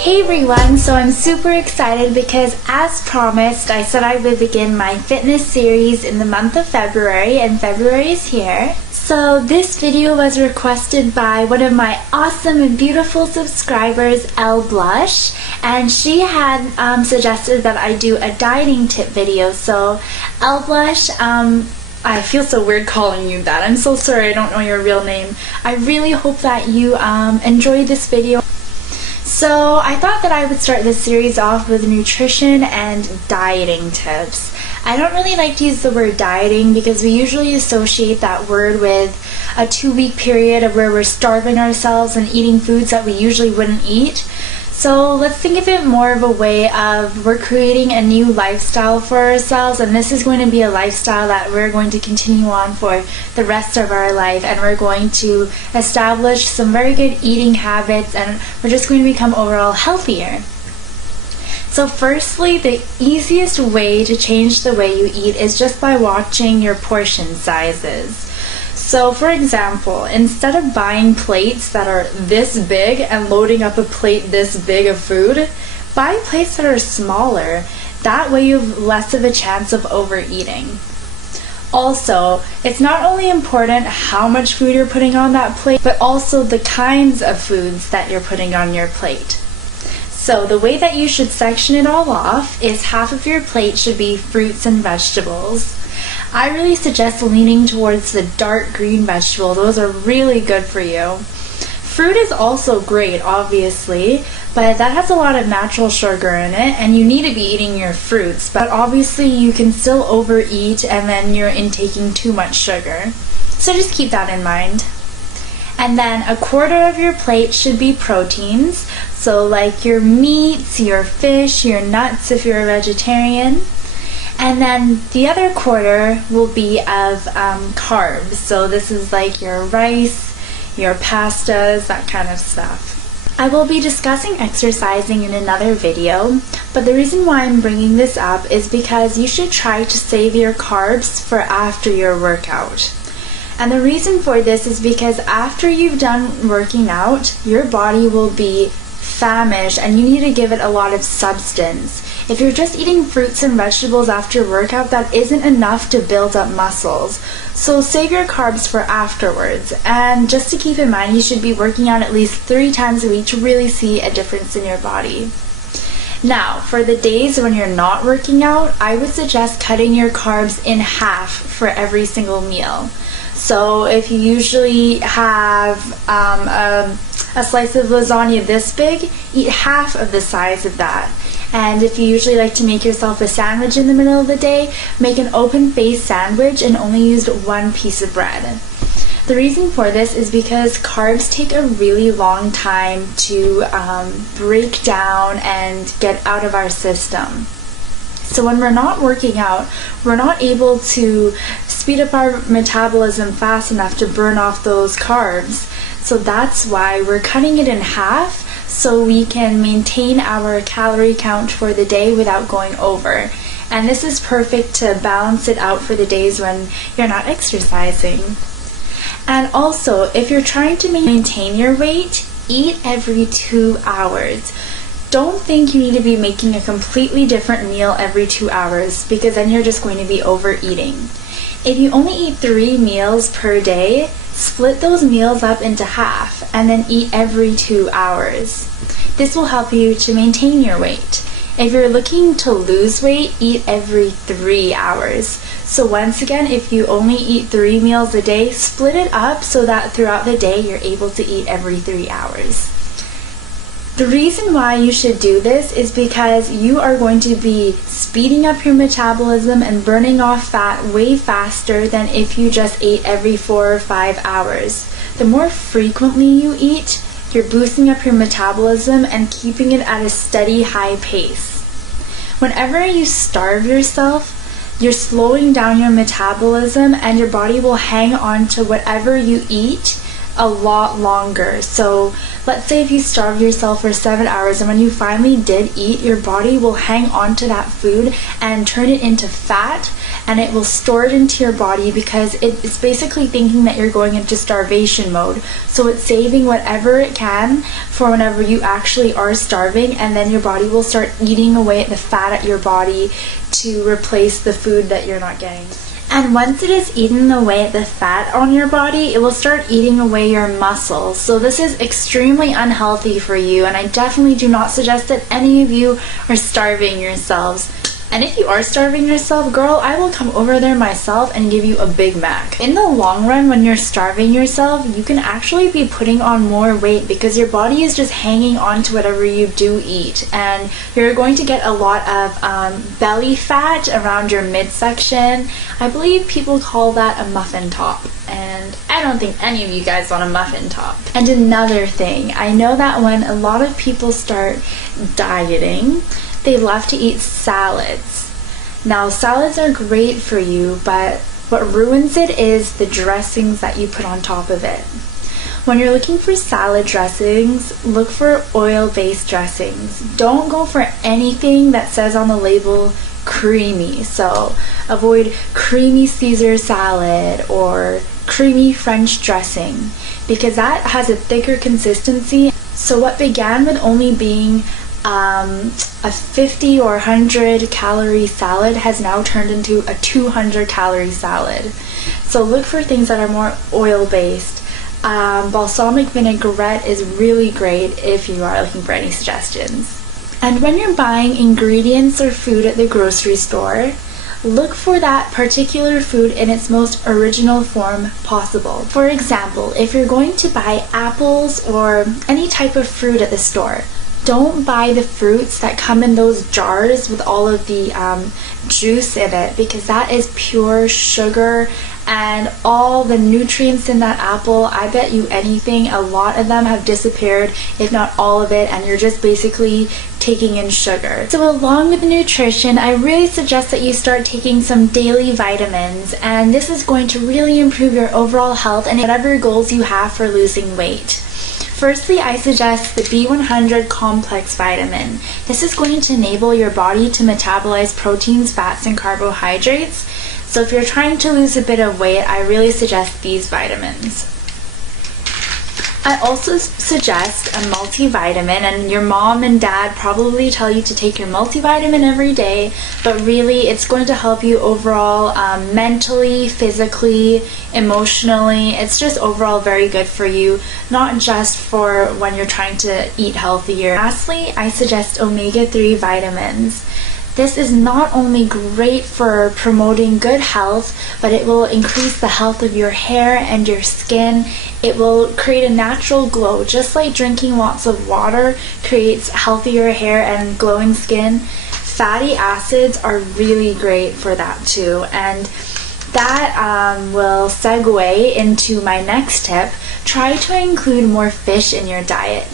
Hey everyone, so I'm super excited because as promised, I said I would begin my fitness series in the month of February, and February is here. So this video was requested by one of my awesome and beautiful subscribers, Elle Blush, and she had suggested that I do a dieting tip video. So Elle Blush, I feel so weird calling you that. I'm so sorry, I don't know your real name. I really hope that you enjoy this video. So I thought that I would start this series off with nutrition and dieting tips. I don't really like to use the word dieting because we usually associate that word with a 2-week period of where we're starving ourselves and eating foods that we usually wouldn't eat. So let's think of it more of a way of we're creating a new lifestyle for ourselves, and this is going to be a lifestyle that we're going to continue on for the rest of our life, and we're going to establish some very good eating habits, and we're just going to become overall healthier. So firstly, the easiest way to change the way you eat is just by watching your portion sizes. So for example, instead of buying plates that are this big and loading up a plate this big of food, buy plates that are smaller. That way you have less of a chance of overeating. Also, it's not only important how much food you're putting on that plate, but also the kinds of foods that you're putting on your plate. So the way that you should section it all off is half of your plate should be fruits and vegetables. I really suggest leaning towards the dark green vegetables. Those are really good for you. Fruit is also great, obviously, but that has a lot of natural sugar in it, and you need to be eating your fruits. But obviously you can still overeat and then you're intaking too much sugar. So just keep that in mind. And then a quarter of your plate should be proteins. So like your meats, your fish, your nuts if you're a vegetarian. And then the other quarter will be of carbs. So this is like your rice, your pastas, that kind of stuff. I will be discussing exercising in another video, but the reason why I'm bringing this up is because you should try to save your carbs for after your workout. And the reason for this is because after you've done working out, your body will be famished and you need to give it a lot of substance. If you're just eating fruits and vegetables after workout, that isn't enough to build up muscles. So save your carbs for afterwards. And just to keep in mind, you should be working out at least 3 times a week to really see a difference in your body. Now, for the days when you're not working out, I would suggest cutting your carbs in half for every single meal. So if you usually have a slice of lasagna this big, eat half of the size of that. And if you usually like to make yourself a sandwich in the middle of the day, make an open-faced sandwich and only use 1 piece of bread. The reason for this is because carbs take a really long time to break down and get out of our system. So when we're not working out, we're not able to speed up our metabolism fast enough to burn off those carbs. So that's why we're cutting it in half so we can maintain our calorie count for the day without going over. And this is perfect to balance it out for the days when you're not exercising. And also, if you're trying to maintain your weight, eat every 2 hours. Don't think you need to be making a completely different meal every 2 hours because then you're just going to be overeating. If you only eat 3 meals per day, split those meals up into half and then eat every 2 hours. This will help you to maintain your weight. If you're looking to lose weight, eat every 3 hours. So once again, if you only eat 3 meals a day, split it up so that throughout the day you're able to eat every 3 hours. The reason why you should do this is because you are going to be speeding up your metabolism and burning off fat way faster than if you just ate every 4 or 5 hours. The more frequently you eat, you're boosting up your metabolism and keeping it at a steady high pace. Whenever you starve yourself, you're slowing down your metabolism and your body will hang on to whatever you eat a lot longer. So let's say if you starved yourself for 7 hours and when you finally did eat, your body will hang on to that food and turn it into fat, and it will store it into your body because it's basically thinking that you're going into starvation mode. So it's saving whatever it can for whenever you actually are starving, and then your body will start eating away at the fat at your body to replace the food that you're not getting. And once it has eaten away at the fat on your body, it will start eating away your muscles. So this is extremely unhealthy for you, and I definitely do not suggest that any of you are starving yourselves. And if you are starving yourself, girl, I will come over there myself and give you a Big Mac. In the long run, when you're starving yourself, you can actually be putting on more weight because your body is just hanging on to whatever you do eat. And you're going to get a lot of belly fat around your midsection. I believe people call that a muffin top. And I don't think any of you guys want a muffin top. And another thing, I know that when a lot of people start dieting, they love to eat salads. Now, salads are great for you, but what ruins it is the dressings that you put on top of it. When you're looking for salad dressings, look for oil-based dressings. Don't go for anything that says on the label creamy. So avoid creamy Caesar salad or creamy French dressing because that has a thicker consistency. So what began with only being a 50 or 100 calorie salad has now turned into a 200 calorie salad. So look for things that are more oil based. Balsamic vinaigrette is really great if you are looking for any suggestions. And when you're buying ingredients or food at the grocery store, look for that particular food in its most original form possible. For example, if you're going to buy apples or any type of fruit at the store, don't buy the fruits that come in those jars with all of the juice in it because that is pure sugar and all the nutrients in that apple. I bet you anything, a lot of them have disappeared, if not all of it, and you're just basically taking in sugar. So along with nutrition, I really suggest that you start taking some daily vitamins, and this is going to really improve your overall health and whatever goals you have for losing weight. Firstly, I suggest the B100 complex vitamin. This is going to enable your body to metabolize proteins, fats, and carbohydrates. So if you're trying to lose a bit of weight, I really suggest these vitamins. I also suggest a multivitamin, and your mom and dad probably tell you to take your multivitamin every day, but really it's going to help you overall mentally, physically, emotionally. It's just overall very good for you, not just for when you're trying to eat healthier. Lastly, I suggest omega-3 vitamins. This is not only great for promoting good health, but it will increase the health of your hair and your skin. It will create a natural glow, just like drinking lots of water creates healthier hair and glowing skin. Fatty acids are really great for that too, and that will segue into my next tip. Try to include more fish in your diet,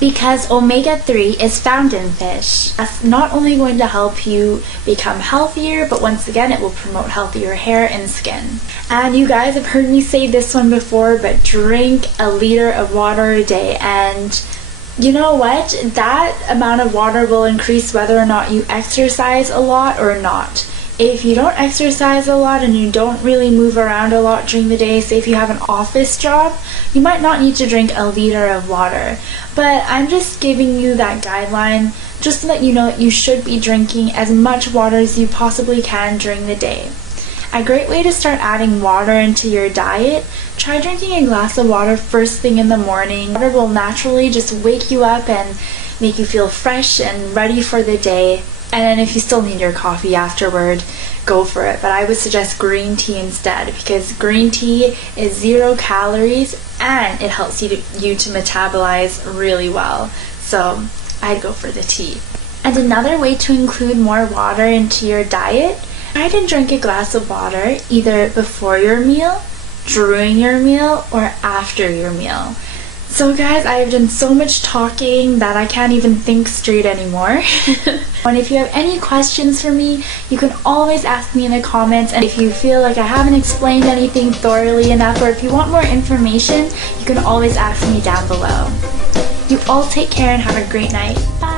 because omega-3 is found in fish. That's not only going to help you become healthier, but once again, it will promote healthier hair and skin. And you guys have heard me say this one before, but drink a liter of water a day. And you know what? That amount of water will increase whether or not you exercise a lot or not. If you don't exercise a lot and you don't really move around a lot during the day, say if you have an office job, you might not need to drink a liter of water. But I'm just giving you that guideline just to let you know that you should be drinking as much water as you possibly can during the day. A great way to start adding water into your diet, try drinking a glass of water first thing in the morning. Water will naturally just wake you up and make you feel fresh and ready for the day. And then if you still need your coffee afterward, go for it. But I would suggest green tea instead, because green tea is 0 calories and it helps you to metabolize really well. So I'd go for the tea. And another way to include more water into your diet, try to drink a glass of water either before your meal, during your meal, or after your meal. So guys, I have done so much talking that I can't even think straight anymore. And if you have any questions for me, you can always ask me in the comments. And if you feel like I haven't explained anything thoroughly enough, or if you want more information, you can always ask me down below. You all take care and have a great night. Bye!